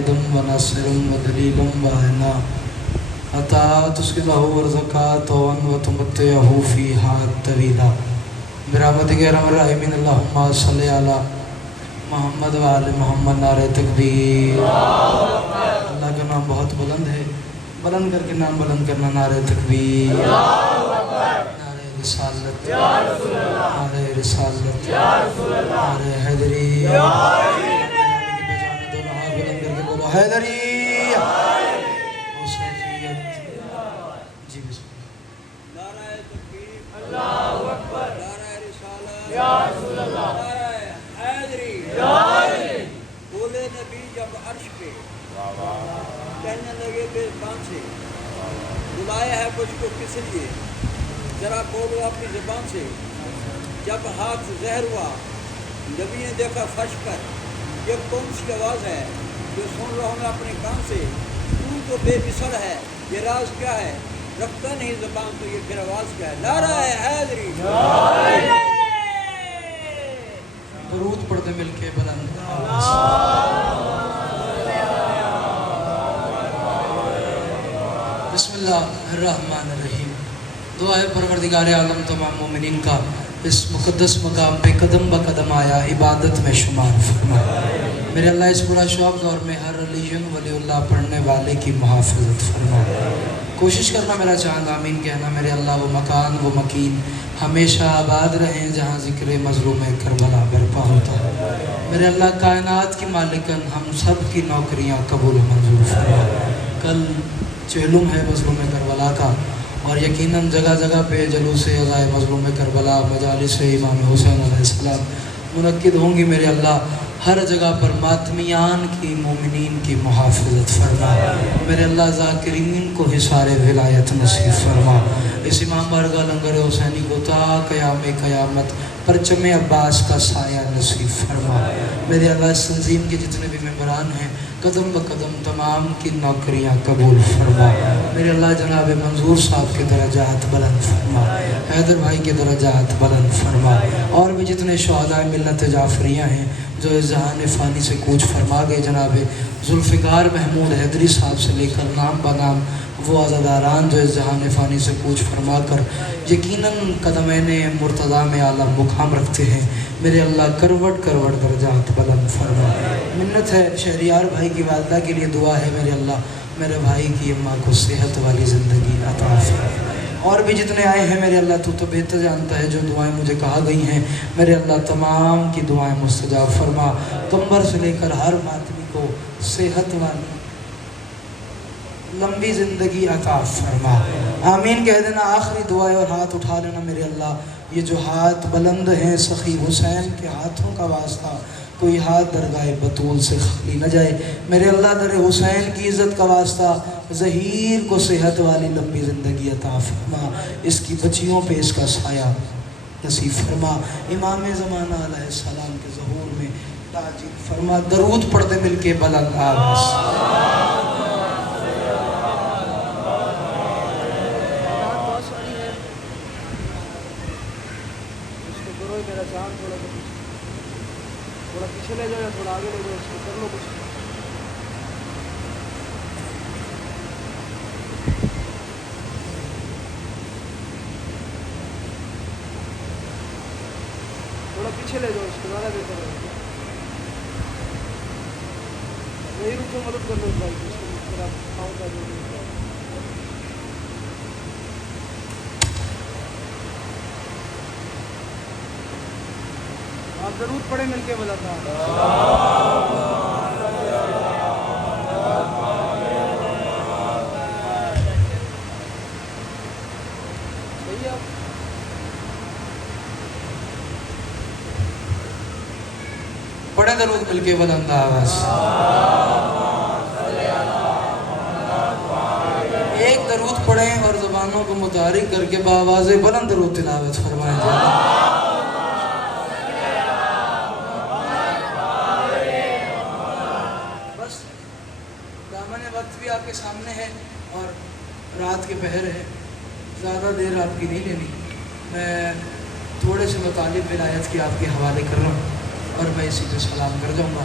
دم و ناصرم و دلیلم و عنا عطا تسکلہ ورزکات و تمتعہ فیہا طویلا برحمتک یا ارحم الراحمین اللہم صلی علی محمد و آل محمد. نعرہ تکبیر. اللہ کا نام بہت بلند ہے، بلند کر کے نام بلند کرنا. نعرہ تکبیر، نعرہ رسالت، نعرہ رسالت، نعرہ حیدری. حیدری حسینیت. جی بسم اللہ. نعرہ تکبیر، اللہ اکبر، نعرہ رسالت، یا رسول اللہ، نعرہ حیدری، یا حیدری. بولے نبی جب عرش پہ، کہنے لگے بے زبان سے، بلایا ہے مجھ کو کس لیے، ذرا بولو اپنی زبان سے. جب ہاتھ زہر ہوا، نبی نے دیکھا فرش پر، یہ کون سی آواز ہے جو سن رہا ہوں میں اپنے کان سے. تو تو بے مثل ہے، یہ راز کیا ہے، رکھتا نہیں زبان تو یہ پھر آواز کیا ہے. نعرہ حیدری. درود پڑھتے مل کے بلند آواز. بسم اللہ الرحمن الرحیم. دعا ہے پروردگار عالم تمام مومنین کا اس مقدس مقام پہ قدم با قدم آیا عبادت میں شمار فرما. میرے اللہ اس پورا شوق دور میں ہر ریلیجن ولی اللہ پڑھنے والے کی محافظت فرما. کوشش کرنا میرا چاند آمین کہنا. میرے اللہ وہ مکان وہ مکین ہمیشہ آباد رہیں جہاں ذکر مظلوم کربلا برپا ہوتا ہے. میرے اللہ کائنات کی مالکن ہم سب کی نوکریاں قبول منظور فرما. کل چہلم ہے مظلوم کربلا کا، اور یقیناً جگہ جگہ پہ جلوس عزائے مظلوم کربلا مجالس امام حسین علیہ السلام منعقد ہوں گی. میرے اللہ ہر جگہ پر ماتمیان کی مومنین کی محافظت فرما. میرے اللہ ذاکرین کو حصار ولایت نصیب فرما. اس امام بارگاہ لنگر حسینی کو تا قیام قیامت پرچم عباس کا سایہ نصیب فرما. میرے اللہ اس تنظیم کے جتنے بھی ممبران ہیں قدم بقدم تمام کی نوکریاں قبول فرما. میرے اللہ جناب منظور صاحب کے درجات بلند فرما، حیدر بھائی کے درجات بلند فرما، اور بھی جتنے شہداء ملت جعفریہ ہیں جو اس جہان فانی سے کوچ فرما گئے. جناب ذوالفقار محمود حیدری صاحب سے لے کر نام بنام وہ عزاداران جو اس جہان فانی سے کوچ فرما کر یقیناً قدمین مرتضیٰ میں اعلیٰ مقام رکھتے ہیں. میرے اللہ کروٹ کروٹ درجات بلند فرما. منت ہے شہریار بھائی کی والدہ کے لیے دعا ہے. میرے اللہ میرے بھائی کی اماں کو صحت والی زندگی عطا فرما. اور بھی جتنے آئے ہیں میرے اللہ تو بہتر جانتا ہے جو دعائیں مجھے کہا گئی ہیں. میرے اللہ تمام کی دعائیں مستجاب فرما. کمبر سے لے کر ہر ماتمی کو صحت والی لمبی زندگی عطا فرما. آمین کہہ دینا. آخری دعائیں اور ہاتھ اٹھا لینا. میرے اللہ یہ جو ہاتھ بلند ہیں سخی حسین کے ہاتھوں کا واسطہ کوئی ہاتھ درگاہ بطول سے خالی نہ جائے. میرے اللہ در حسین کی عزت کا واسطہ ظہیر کو صحت والی لمبی زندگی عطا فرما. اس کی بچیوں پہ اس کا سایہ نصیب فرما. امام زمانہ علیہ السلام کے ظہور میں تاجیل فرما. درود پڑھتے مل کے بلند آواز. تھوڑا پیچھے لے جاؤ یا تھوڑا آگے لے جاؤ، اس کو کر لو کچھ. تھوڑا پیچھے لے جاؤ اس کو، زیادہ بہتر ہے. وہی رک جو مدد کر لو بھائی، اس کو میرا پاؤں کا جو آپ ضرور پڑھیں مل کے بلا تھا. صحیح ہے. پڑھیں درود مل کے بلند آواز. ایک درود پڑھیں اور زبانوں کو متحرک کر کے بآواز بلند درود تلاوت فرمائیں. وقت بھی آپ کے سامنے ہے اور رات کے پہر ہے، زیادہ دیر آپ کی نہیں لینی. میں تھوڑے سے مطالب ولایت کے آپ کے حوالے کر رہا ہوں اور میں اسی پہ سلام کر جاؤں گا.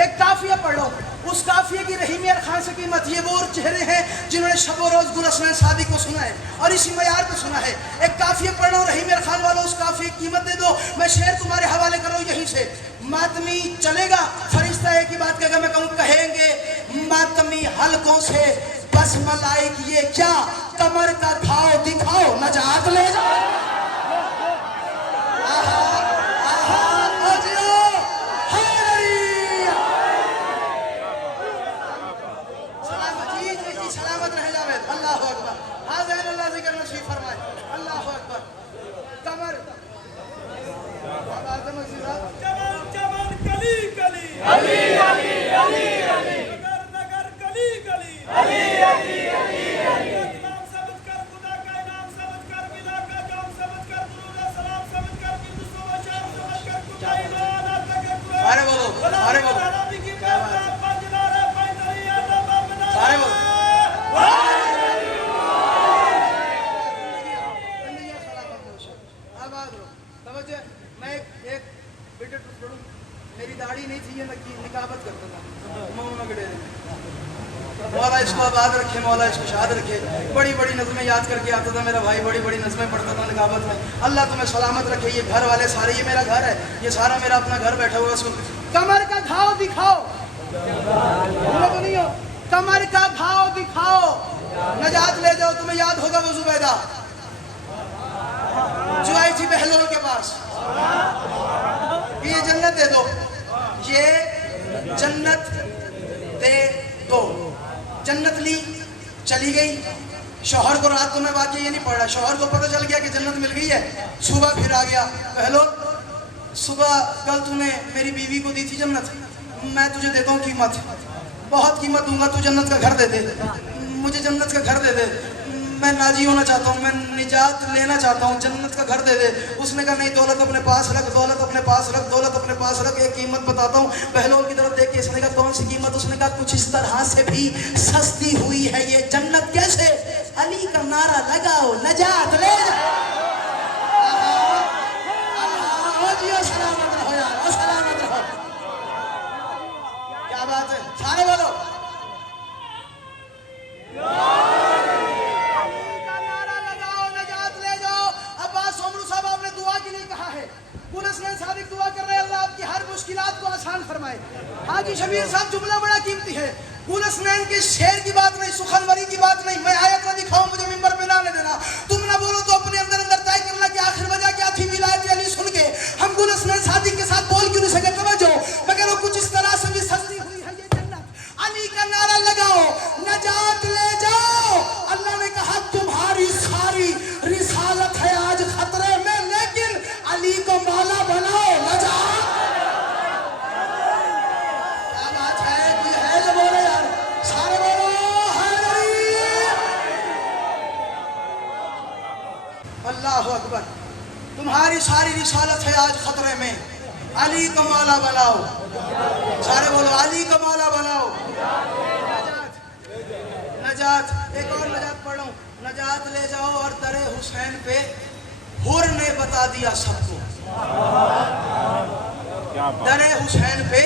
ایک قافیہ پڑھ لو. اس قافیے کی رحیم یار خان سے قیمت یہ وہ چہرے ہیں جنہوں نے شب و روز گل حسنین صادی کو سنا ہے اور اسی معیار پہ سنا ہے. ایک قافیہ پڑھ لو رحیم یار خان والوں, اس قافیے کی قیمت دے دو. میں شعر تمہارے حوالے کر رہا ہوں یہیں سے. ماتمی چلے گا فرشتہ ایک ہی بات کہے گا, میں کہوں کہیں گے ماتمی حلقوں سے بس ملائک یہ کیا, کمر کا گھاؤ دکھاؤ نجات لے جاؤ. سلامت رہے جاوید. اللہ اکبر. حاضر اللہ ذکر نصیب فرمائے. اللہ اکبر. کمر جبل جبل کلی کلی علی علی علی علی نگر نگر گلی گلی علی علی علی علی نام ثبت کر خدا کا نام ثبت کر بلا کا جام ثبت کر درود سلام ثبت کر قدس و شان ثبت کر خدا الا تک سارے بولو, سارے بولو, سارے بولو. میں ایک بیٹے پڑھوں. میری داڑھی نہیں تھی, یہ نکابت کرتا تھا. مولا اس کو آباد رکھے, مولا اس کو شاد رکھے. بڑی بڑی نظمیں یاد کر کے آتا تھا میرا بھائی, بڑی بڑی نظمیں پڑھتا تھا نکابت میں. اللہ تمہیں سلامت رکھے. یہ گھر والے سارے, یہ میرا گھر ہے, یہ سارا میرا اپنا گھر بیٹھا ہوا. اس کو کمر کا گھاؤ دکھاؤ, تو نہیں ہو, کمر کا گھاؤ دکھاؤ نجات لے جاؤ. تمہیں یاد ہوگا وہ زبیدہ جو آئی تھی بہلول کے پاس, یہ جنت دے دو, یہ جنت دے دو. جنت لی, چلی گئی. شوہر کو رات کو میں واقعی یہ نہیں پڑھ رہا, شوہر کو پتہ چل گیا کہ جنت مل گئی ہے. صبح پھر آ گیا, بہلول صبح کل تو نے میری بیوی کو دی تھی جنت, میں تجھے دیتا ہوں قیمت, بہت قیمت دوں گا, تو جنت کا گھر دے دے, مجھے جنت کا گھر دے دے. میں ناجی ہونا چاہتا ہوں, میں نجات لینا چاہتا ہوں, جنت کا گھر دے دے. اس نے کہا نہیں, دولت اپنے پاس رکھ, دولت اپنے پاس رکھ, دولت اپنے پاس رکھ. ایک قیمت بتاتا ہوں. بہلول کی طرف دیکھ کے اس نے کہا کون سی قیمت؟ اس نے کہا کچھ اس طرح سے بھی سستی ہوئی ہے یہ جنت. کیسے؟ علی کا نعرہ لگاؤ نجات لے جاؤ. سلامت رہو یار, سلامت رہو. کیا بات ہے, سارے بولو. صادق دعا کر رہے ہیں اللہ آپ کی ہر مشکلات کو آسان فرمائے. حاجی شبیر صاحب جملہ بڑا قیمتی ہے. گل حسنین کے شعر کی بات نہیں, سخنوری کی بات نہیں. میں آیت نہ دکھاؤں, مجھے منبر پہ نہ آنے دینا. تم نہ بولو تو اپنے اندر اندر طے کرنا کہ آخر وجہ کیا تھی ولایت علی سن کے ہم گل حسنین صادق کے ساتھ بول کیوں نہیں سکے. توجہ, میں کہہ رہا ہوں کچھ اس طرح سے بھی سستی ہوئی ہے یہ جنت. علی کا نعرہ لگاؤ نجات لے جاؤ. اللہ نے کہا تمہاری ساری رسالت ہے آج خطرے میں, لیکن علی کو مولا بناؤ نجات. کیا بات ہے, کوئی ہے جو بولے یار, سارے بولو حیدری. اللہ اکبر. تمہاری ساری رسالت ہے آج خطرے میں, علی کو مولا بناؤ. سارے بولو علی کو مولا بناؤ. نجات, نجات. ایک اور نجات پڑھ لوں. نجات لے جاؤ اور در حسین پہ حور نے بتا دیا سب کو. در حسین پہ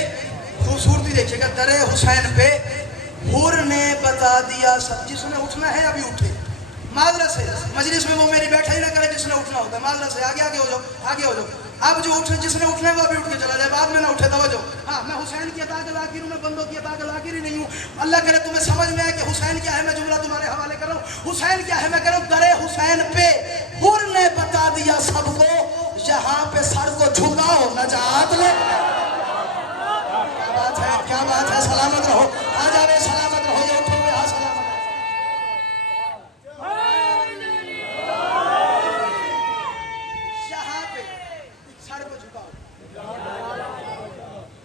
خوبصورتی دیکھیے گا, در حسین پہ حور نے بتا دیا سب. جس نے اٹھنا ہے ابھی اٹھے, معذرت سے مجلس میں وہ میری بیٹھا ہی نہ کرے جس نے اٹھنا ہوتا ہے. معذرت سے آگے آگے ہو جاؤ, آگے ہو جاؤ. اب جو اٹھے, جس نے اٹھنا ہے وہ ابھی اٹھ کے چلا جائے, بعد میں نہ اٹھے. توجہ, ہاں میں حسین کی عطا کا ذاکر ہوں, میں بندوں کی عطا کا ذاکر ہی نہیں ہوں. اللہ کرے تمہیں سمجھ میں آئے کہ حسین کیا ہے. میں جملہ تمہارے حوالے کر رہا ہوں. حسین کیا ہے میں کہہ رہا ہوں, در حسین پہ حور نے بتا دیا سب کو, یہاں پہ سر کو جھکاؤ نجات لے. کیا بات ہے, کیا بات ہے. سلامت رہو, آ جاوے سلامت رہو. یہ اٹھو گے, ہاں سلامت رہو. یہاں پہ سر کو جھکاؤ.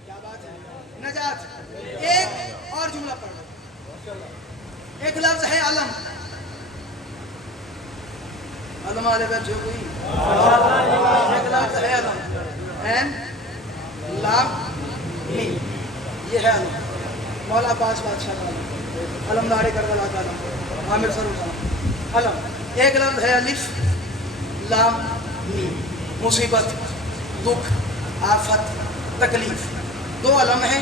کیا بات ہے. نجات. ایک اور جملہ پڑھ لو. ایک لفظ ہے علم. علم والے بیٹھے کوئی. ایک لفظ ہے علم, این لام میم, یہ ہے علم. مولا عباس بادشاہ کا علم, علمدار کربلا کا علم, عامر سرور کا علم. ایک لفظ ہے الف لام میم. مصیبت, دکھ, آفت, تکلیف, دو علم ہیں.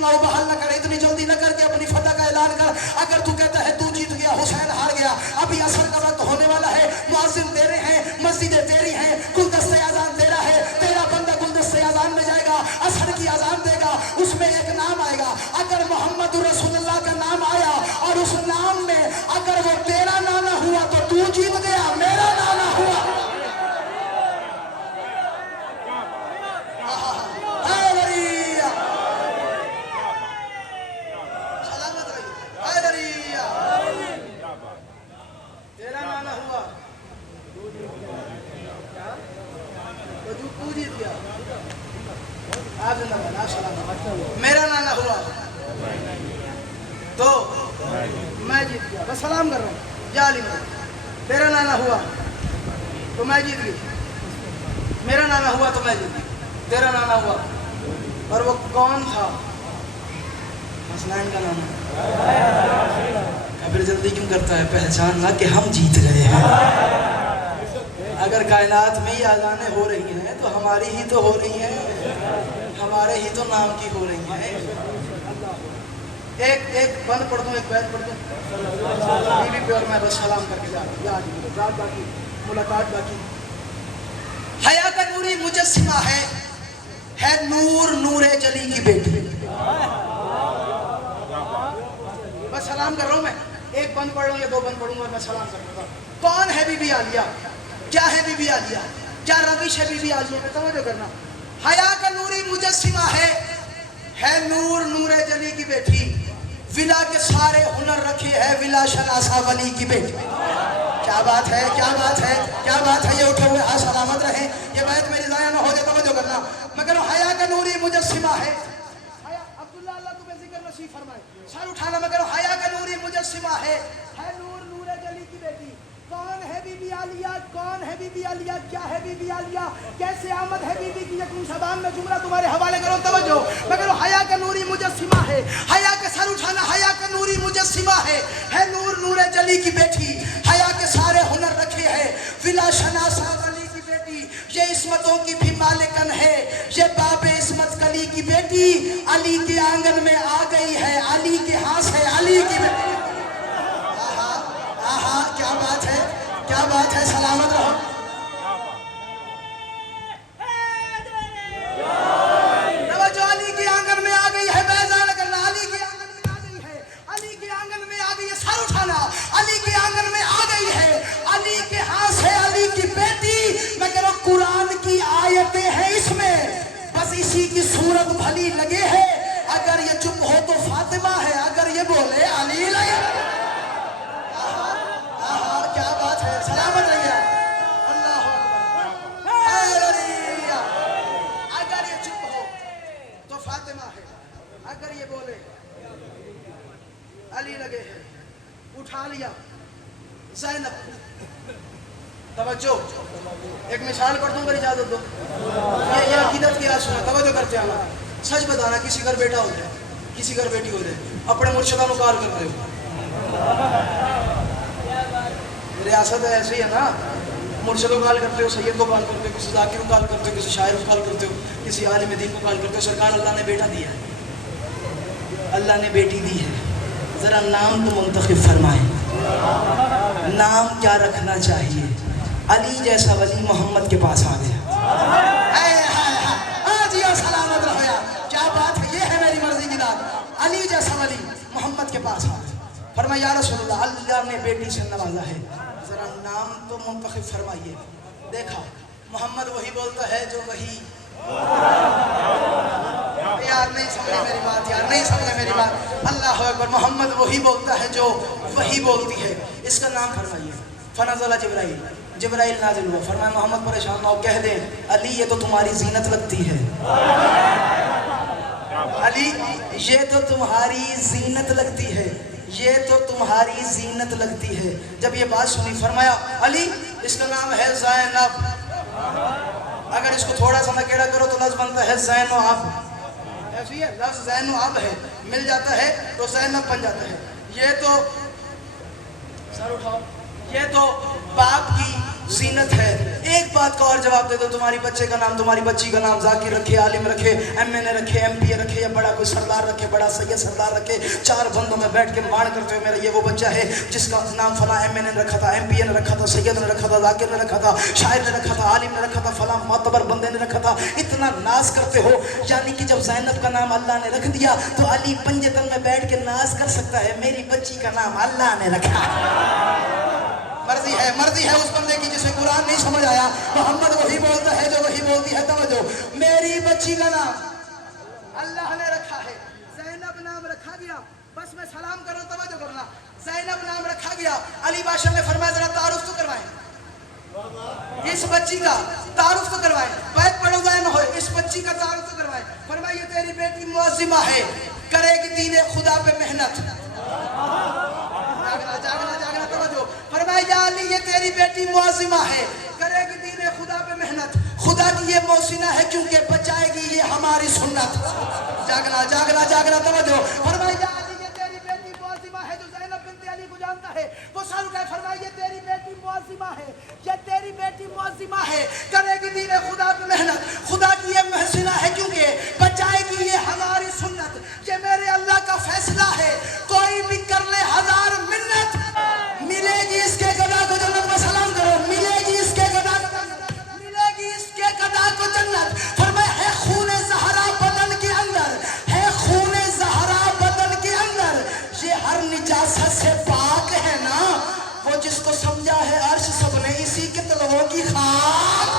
اتنا ابہل نہ کر, اتنی جلدی نہ کر کے اپنی فتح کا اعلان کر. اگر تو کہتا ہے تو جیت گیا, حسین ہار گیا, ابھی عصر کا وقت ہونے والا ہے, مؤذن تیرے ہیں, مسجدیں تیری ہیں, گلدستہ اذان تیرا ہے, تیرا بندہ گلدستہ اذان میں جائے گا, عصر کی اذان دے گا, اس میں ایک نام آئے گا. اگر محمد رسول اللہ کا نام آیا اور اس نام میں اگر وہ تیرا نانا ہوا تو جیت گیا, میرا نانا ہوا. تیرا نانا ہوا تو تو جیت گیا. آپ زندہ باد, آپ سلامت. میرا نانا ہوا تو میں جیت گیا. بس سلام کر رہا ہوں. یا علی تیرا نانا ہوا تو میں جیت گئی, میرا نانا ہوا تو میں جیت گئی, تیرا نانا ہوا. اور وہ کون تھا؟ حسنین کا نانا. پھر جلدی کیوں کرتا ہے؟ پہچاننا کہ ہم جیت گئے ہیں. اگر کائنات میں ہی اذانیں ہو رہی ہیں تو ہماری ہی تو ہو رہی ہیں, ہمارے ہی تو نام کی ہو رہی ہیں. ایک بند پڑھ دوں, ایک بیت پڑھ دوں بیوی پہ, اور میں بس سلام کر کے جا رہا ہوں. یاد نہیں, رات باقی, ملاقات باقی. حیا کا نوری مجسمہ ہے نور, نور جلی کی بیٹی. بس سلام کر رہا ہوں میں, ایک بند پڑھ رہا ہوں یا دو بند پڑھوں اور میں سلام کر رہا ہوں. کون ہے بی بی عالیہ؟ کیا ہے بی بی عالیہ؟ کیا روش ہے بی بی عالیہ میں؟ توجہ کرنا. حیا کا نوری مجسمہ ہے نور, نور جلی کی بیٹی. ولا کے سارے ہنر رکھے ہے ولا شناسا ولی کی بیٹی. کیا بات ہے, کیا بات ہے, کیا بات ہے. یہ اٹھے ہوئے ہاتھ سلامت رہیں, یہ بیت میری ضائع نہ ہو جائے. توجہ کرنا. میں کہہ رہا ہوں حیا کا نوری مجسمہ ہے. عبداللہ اللہ تمہیں ذکر نصیب فرمائے. سر اٹھانا. میں کہہ رہا ہوں حیا کا نوری مجسمہ ہے نور, نور جلی کی بیٹی. کون ہے بی بی عالیہ؟ کون ہے بی بی عالیہ؟ کیا ہے بی بی عالیہ؟ کیسے آمد ہے بی بی کی؟ یکم شبان میں جملہ تمہارے حوالے کرو. توجہ. میں کہہ رہا ہوں حیا کا نوری مجسمہ ہے. حیا کے سر اٹھانا. حیا کا نوری مجسمہ ہے نور, نور جلی کی بیٹی. حیا کے سارے ہنر رکھے ہے ولا شناسا ولی کی بیٹی. یہ عصمتوں کی بھی مالکن ہے, یہ باب عصمت کلی کی بیٹی. علی کے آنگن میں آ گئی ہے, علی کے ہاں ہے علی کی بیٹی. آہا, کیا بات ہے, کیا بات ہے. سلامت رہو. توجہ. علی کے آنگن میں آ گئی ہے, بیزار کرنا. علی کے آنگن میں آ گئی ہے, علی کے آنگن میں آ گئی ہے. سر اٹھانا. علی کے آنگن میں آ گئی ہے, علی کے ہاں ہے علی کی بیٹی. میں کہہ رہا ہوں قرآن کی آیتیں ہیں اس میں, بس اسی کی صورت بھلی لگے ہے. اگر یہ چپ ہو تو فاطمہ ہے, اگر یہ بولے علی لگے. کیا بات ہے. سلامت رہیے. اللہ اکبر. اگر یہ چپ ہو تو فاطمہ ہے, اگر یہ بولے علی لگے ہے. اٹھا لیا زینب. توجہ. ایک مثال پڑھ دوں, اگر اجازت دو. یہ عقیدت کی آج سنا. توجہ کرتے ہیں. سچ بتانا, کسی گھر بیٹا ہو جائے, کسی گھر بیٹی ہو جائے, اپنے مرشدہ کو کال کرتے ہو. ریاست ایسی ہے نا, مرشد کو کال کرتے ہو, سید کو کال کرتے ہو, کسی ذاکر کو کال کرتے ہو, کسی شاعر کو کال کرتے ہو, کسی عالم دین کو کال کرتے ہو. سرکار اللہ نے بیٹا دیا ہے, اللہ نے بیٹی دی ہے. ذرا نام تو منتخب فرمائیں, نام کیا رکھنا چاہیے. علی جیسا ولی محمد کے پاس آ گیا. سلامت رہو. کیا بات ہے. یہ ہے میری مرضی کی بات. علی جیسا ولی محمد کے پاس آ گیا. فرمایا یا رسول اللہ, اللہ نے بیٹی سے نوازا ہے, ذرا نام تو منتخب فرمائیے. دیکھا, محمد وہی بولتا ہے جو وہی. یار نہیں سمجھے میری بات, یار نہیں سمجھے میری بات. اللہ اکبر. محمد وہی بولتا ہے جو وہی بولتی ہے. اس کا نام فرمائیے. فنزل جبرائیل, جبرائیل نازل ہوا. فرمایا محمد پریشان نہ ہو, کہہ دیں علی یہ تو تمہاری زینت لگتی ہے. علی یہ تو تمہاری زینت لگتی ہے, یہ تو تمہاری زینت لگتی ہے. جب یہ بات سنی, فرمایا علی اس کا نام ہے زینب. اگر اس کو تھوڑا سا نکیڑا کرو تو لفظ بنتا ہے زین و اب. ایسی ہے, لفظ زین و اب ہے, مل جاتا ہے تو زینب بن جاتا ہے. یہ تو سر اٹھاؤ, یہ تو باپ کی زینت ہے. ایک بات کا اور جواب دے دو, تمہاری بچے کا نام, تمہاری بچی کا نام ذاکر رکھے, عالم رکھے, MNA رکھے, MPA رکھے, یا بڑا کوئی سردار رکھے, بڑا سید سردار رکھے, 4 بندوں میں بیٹھ کے مان کرتے ہوئے میرا یہ وہ بچہ ہے جس کا نام فلاں MNA نے رکھا تھا, MPA نے رکھا تھا, سید نے رکھا تھا, ذاکر نے رکھا تھا, شاعر نے رکھا تھا, عالم نے رکھا تھا, فلاں معتبر بندے نے رکھا تھا, اتنا ناز کرتے ہو. یعنی کہ جب زینب کا نام اللہ نے رکھ دیا تو علی پنجتن میں بیٹھ کے ناز کر سکتا ہے, میری بچی کا نام اللہ نے رکھا. مرضی ہے اس بندے کی جسے قرآن نہیں سمجھ آیا. محمد وہی بولتا ہے جو وہی بولتی ہے. توجہ, میری بچی کا نام اللہ نے رکھا ہے. زینب نام رکھا گیا, بس میں سلام کروں, توجہ کرنا. زینب نام رکھا گیا, علی بادشاہ نے فرمایا ذرا تعارف تو کروائیں, اس بچی کا تعارف تو کروائیں, بیت پڑھو ضائع نہ ہوئے, اس بچی کا تعارف تو کروائیں. فرمایا یہ تیری بیٹی معظمہ ہے, کرے گی دین خدا پہ محنت. جاگنا توجہ. فرمایا یا علی یہ تیری بیٹی معظمہ ہے, کرے گی دین خدا پہ محنت, خدا کی یہ محسنہ ہے کیونکہ بچائے گی یہ ہماری سنت. جاگنا توجہ. فرمایا یا علی یہ تیری بیٹی معظمہ ہے, جو زینب بنت علی کو جانتا ہے وہ سر اٹھائے. فرمایا یہ تیری بیٹی معظمہ ہے, یہ تیری بیٹی معظمہ ہے, کرے گی دین خدا پہ محنت, خدا کی یہ محسنہ ہے کیونکہ بچائے گی یہ ہماری سنت. یہ میرے اللہ کا فیصلہ ہے, کوئی بھی کر لے 1000 منت, ملے گی اس کے گدا کو جنت. میں سلام کرو, ملے گی اس کے گدا کو جنت, ملے گی اس کے گدا کو جنت. فرمایا ہے خون زہرا بدن کے اندر, ہے خون زہرا بدن کے اندر, یہ ہر نجاست سے پاک ہے نا, وہ جس کو سمجھا ہے عرش سب نے اسی کے تلووں کی خاک.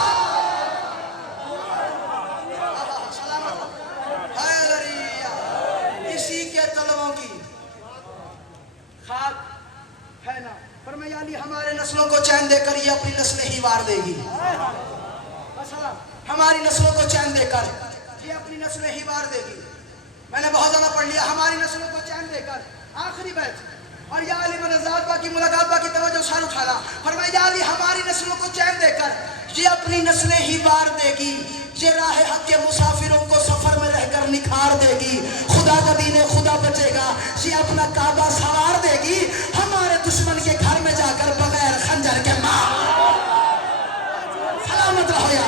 اسی کے تلووں کی خاک ہے نا. فرمایا علی ہمارے نسلوں کو چین دے کر یہ اپنی نسلیں ہی وار دے گی. ہماری نسلوں کو چین دے کر یہ اپنی نسلیں ہی وار دے گی. میں نے بہت زیادہ پڑھ لیا. ہماری نسلوں کو چین دے کر, آخری بیت. اور یا علی منزات باقی ملاقات باقی توجہ سر اٹھانا. فرمایا یا علی ہماری نسلوں کو چین دے کر یہ اپنی نسلیں ہی وار دے گی, یہ راہ حق کے مسافروں کو سفر میں رہ کر نکھار دے گی. خدا کا دین خدا بچے گا, یہ اپنا کعبہ سوار دے گی, ہمارے دشمن کے گھر میں جا کر بغیر خنجر کے مار. سلامت رہو یا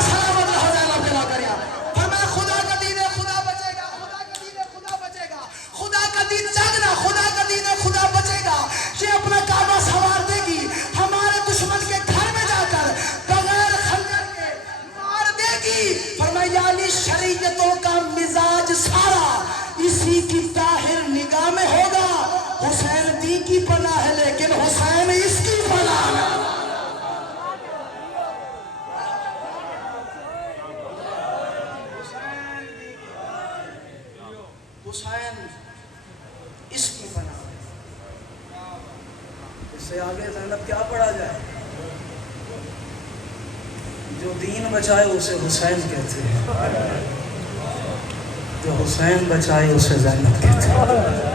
سلامت رہو جانا پیلا کر یا. فرمایا خدا کا دین خدا بچے گا, خدا کا دین خدا بچے گا, خدا کا دین جاگنا, خدا کا دین خدا بچے گا, یہ اپنا کعبہ سوار دے گی, ہمارے دشمن کے گھر میں جا کر بغیر خنجر کے مار دے گی. فرمایا علی شریعتوں کا مزاج سارا اسی کی طاہر نگاہ میں ہوگا. حسین دی کی پناہ ہے لیکن حسین اس کی پناہ ہے. حسین اس کی پناہ ہے. اس سے آگے زینب کیا پڑھا جائے؟ جو دین بچائے اسے حسین کہتے ہیں, جو حسین بچائے اسے زینب کہتے ہیں.